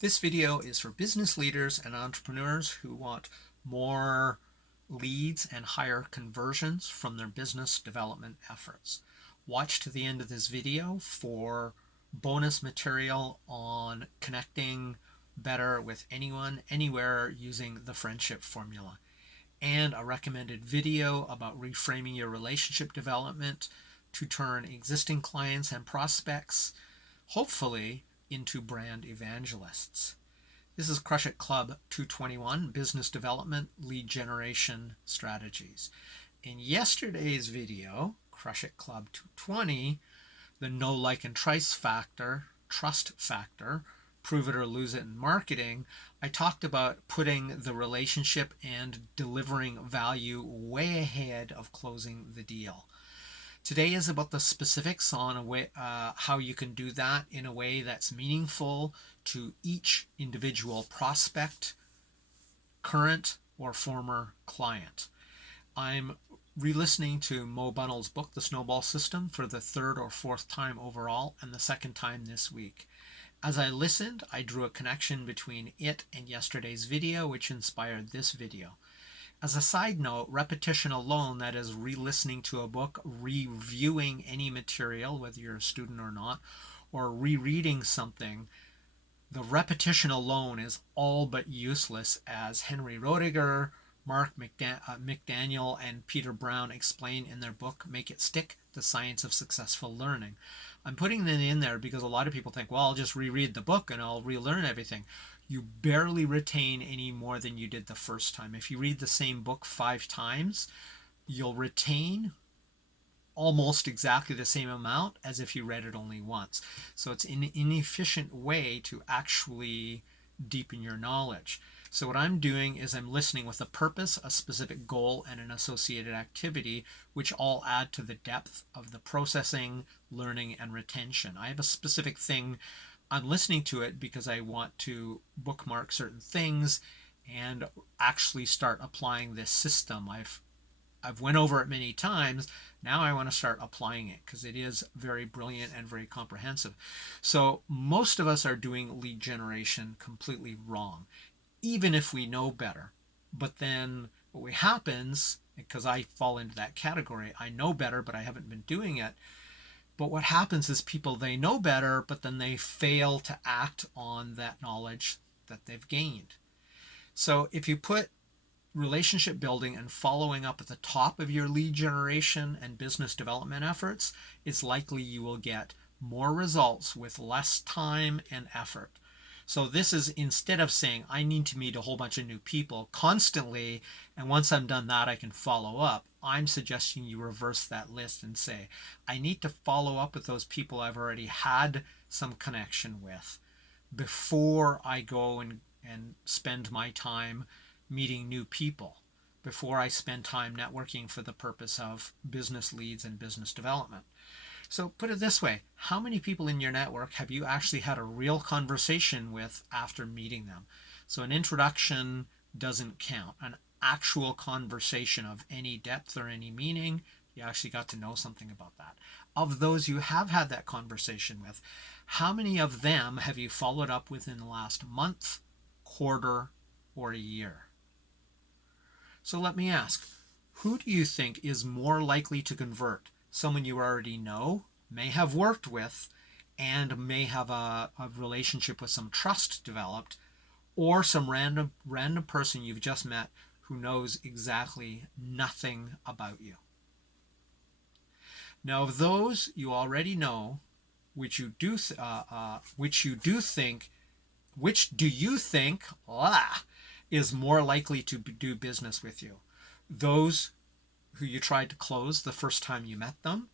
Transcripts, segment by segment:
This video is for business leaders and entrepreneurs who want more leads and higher conversions from their business development efforts. Watch to the end of this video for bonus material on connecting better with anyone, anywhere using the friendship formula, and a recommended video about reframing your relationship development to turn existing clients and prospects, hopefully, into brand evangelists. This is Crush It Club 221, Business Development Lead Generation Strategies. In yesterday's video, Crush It Club 220, the know, like, and trust factor, prove it or lose it in marketing, I talked about putting the relationship and delivering value way ahead of closing the deal. Today is about the specifics on how you can do that in a way that's meaningful to each individual prospect, current or former client. I'm re-listening to Mo Bunnell's book, The Snowball System, for the third or fourth time overall, and the second time this week. As I listened, I drew a connection between it and yesterday's video, which inspired this video. As a side note, repetition alone, that is re-listening to a book, reviewing any material, whether you're a student or not, or rereading something, the repetition alone is all but useless, as Henry Roediger, Mark McDaniel, and Peter Brown explain in their book, Make It Stick, The Science of Successful Learning. I'm putting that in there because a lot of people think, well, I'll just reread the book and I'll relearn everything. You barely retain any more than you did the first time. If you read the same book 5 times, you'll retain almost exactly the same amount as if you read it only once. So it's an inefficient way to actually deepen your knowledge. So what I'm doing is I'm listening with a purpose, a specific goal, and an associated activity, which all add to the depth of the processing, learning, and retention. I have a specific thing. I'm listening to it because I want to bookmark certain things and actually start applying this system. I've went over it many times. Now I want to start applying it because it is very brilliant and very comprehensive. So most of us are doing lead generation completely wrong, even if we know better. But then what happens, because I fall into that category, I know better, but I haven't been doing it. But what happens is people, they know better, but then they fail to act on that knowledge that they've gained. So if you put relationship building and following up at the top of your lead generation and business development efforts, it's likely you will get more results with less time and effort. So this is, instead of saying I need to meet a whole bunch of new people constantly, and once I'm done that I can follow up, I'm suggesting you reverse that list and say I need to follow up with those people I've already had some connection with before I go and spend my time meeting new people, before I spend time networking for the purpose of business leads and business development. So put it this way, how many people in your network have you actually had a real conversation with after meeting them? So an introduction doesn't count. An actual conversation of any depth or any meaning, you actually got to know something about that. Of those you have had that conversation with, how many of them have you followed up within the last month, quarter, or a year? So let me ask, who do you think is more likely to convert? Someone you already know, may have worked with, and may have a relationship with some trust developed, or some random person you've just met who knows exactly nothing about you? Now, of those you already know, which do you think is more likely to do business with you? Those who you tried to close the first time you met them,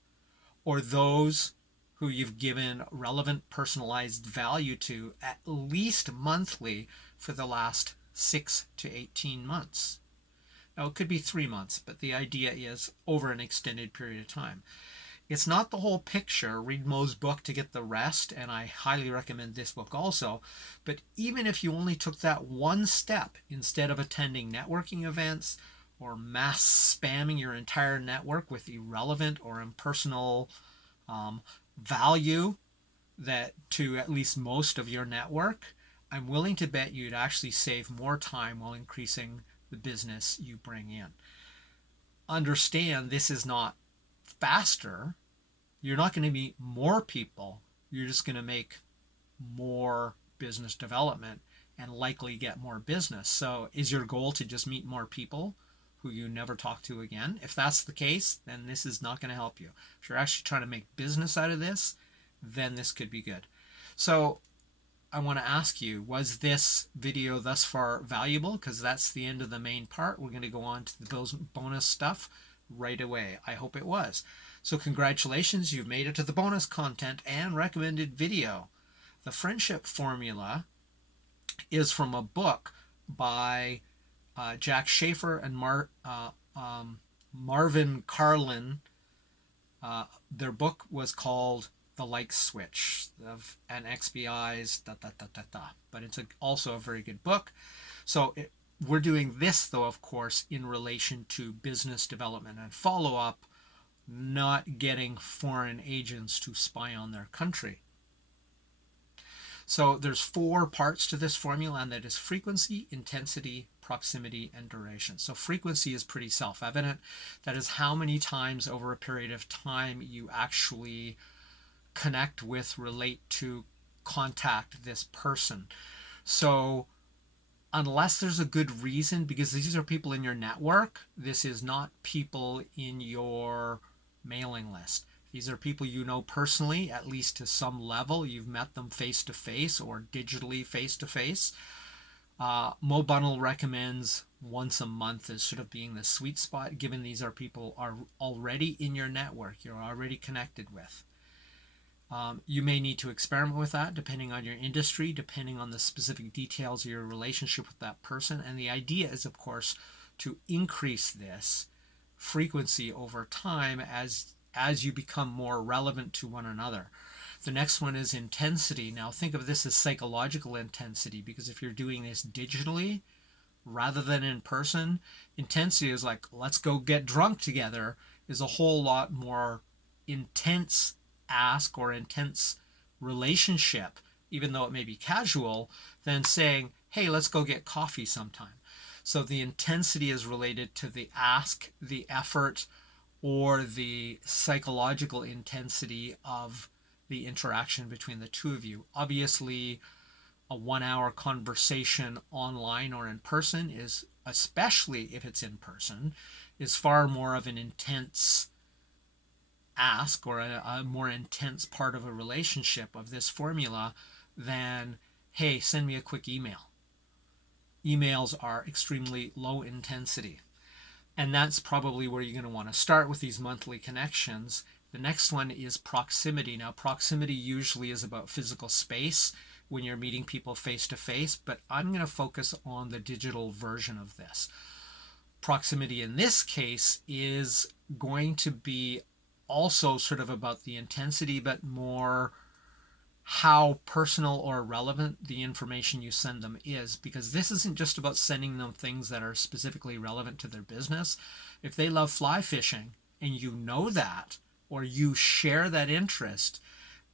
or those who you've given relevant personalized value to at least monthly for the last 6 to 18 months? Now, it could be 3 months, but the idea is over an extended period of time. It's not the whole picture. Read Mo's book to get the rest, and I highly recommend this book also. But even if you only took that one step, instead of attending networking events or mass spamming your entire network with irrelevant or impersonal value that to at least most of your network, I'm willing to bet you'd actually save more time while increasing the business you bring in. Understand this is not faster. You're not going to meet more people. You're just going to make more business development and likely get more business. So is your goal to just meet more people who you never talk to again? If that's the case, then this is not going to help you. If you're actually trying to make business out of this, then this could be good. So I want to ask you, was this video thus far valuable? Because that's the end of the main part. We're going to go on to the bonus stuff right away. I hope it was. So congratulations, you've made it to the bonus content and recommended video. The friendship formula is from a book by Jack Schaefer and Marvin Carlin. Their book was called The Like Switch and XBI's but it's also a very good book. So we're doing this, though, of course, in relation to business development and follow-up, not getting foreign agents to spy on their country. So there's 4 parts to this formula, and that is frequency, intensity, proximity, and duration. So frequency is pretty self-evident. That is how many times over a period of time you actually connect with, relate to, contact this person. So unless there's a good reason, because these are people in your network, this is not people in your mailing list. These are people you know personally, at least to some level. You've met them face-to-face or digitally face-to-face. MoBundle recommends once a month as sort of being the sweet spot, given these are people are already in your network, you're already connected with. You may need to experiment with that depending on your industry, depending on the specific details of your relationship with that person. And the idea is, of course, to increase this frequency over time as you become more relevant to one another. The next one is intensity. Now think of this as psychological intensity, because if you're doing this digitally rather than in person, intensity is like, let's go get drunk together, is a whole lot more intense ask or intense relationship, even though it may be casual, than saying, hey, let's go get coffee sometime. So the intensity is related to the ask, the effort, or the psychological intensity of the interaction between the two of you. Obviously, a 1-hour conversation online or in person is, especially if it's in person, is far more of an intense ask or a more intense part of a relationship of this formula than, hey, send me a quick email. Emails are extremely low intensity. And that's probably where you're going to want to start with these monthly connections. The next one is proximity. Now, proximity usually is about physical space when you're meeting people face to face, but I'm going to focus on the digital version of this. Proximity in this case is going to be also sort of about the intensity, but more how personal or relevant the information you send them is, because this isn't just about sending them things that are specifically relevant to their business. If they love fly fishing and you know that, or you share that interest,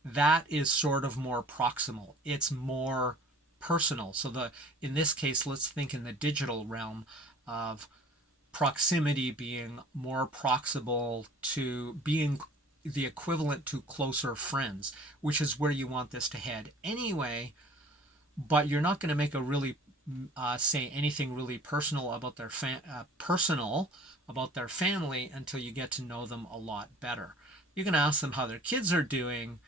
that is sort of more proximal. It's more personal. So in this case, let's think in the digital realm of proximity being more proximal to being the equivalent to closer friends, which is where you want this to head anyway. But you're not going to make a really say anything really personal about their family until you get to know them a lot better. You can ask them how their kids are doing,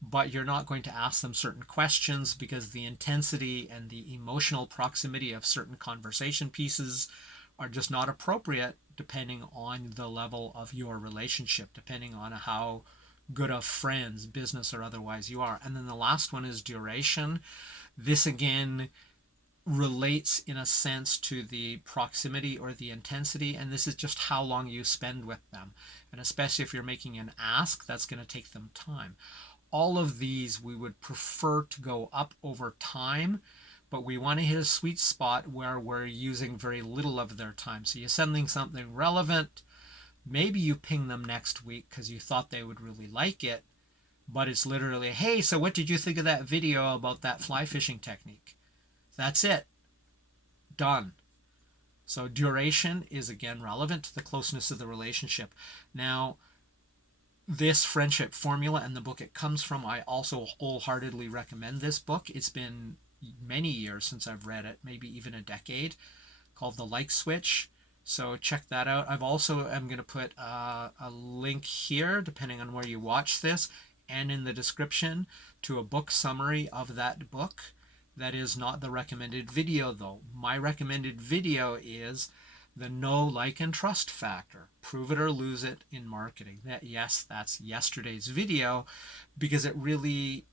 but you're not going to ask them certain questions because the intensity and the emotional proximity of certain conversation pieces are just not appropriate depending on the level of your relationship, depending on how good of friends, business or otherwise, you are. And then the last one is duration. This again relates in a sense to the proximity or the intensity, and this is just how long you spend with them. And especially if you're making an ask, that's going to take them time. All of these we would prefer to go up over time, but we want to hit a sweet spot where we're using very little of their time. So you're sending something relevant, maybe you ping them next week because you thought they would really like it, but it's literally, hey, so what did you think of that video about that fly fishing technique? That's it. Done. So duration is again relevant to the closeness of the relationship. Now, this friendship formula and the book it comes from, I also wholeheartedly recommend this book. It's been many years since I've read it, maybe even a decade, called The Like Switch. So check that out. I've also am going to put a link here, depending on where you watch this, and in the description to a book summary of that book. That is not the recommended video, though. My recommended video is the know, like, and trust factor. Prove it or lose it in marketing. Yes, that's yesterday's video because it really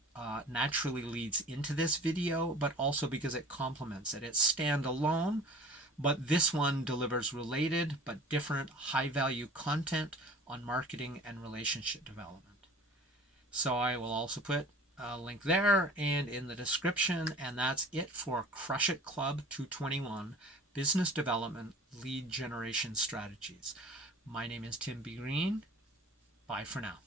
naturally leads into this video, but also because it complements it. It's standalone, but this one delivers related but different high-value content on marketing and relationship development. So I will also put a link there and in the description, and that's it for Crush It Club 221 Business Development Lead Generation Strategies. My name is Tim B. Green. Bye for now.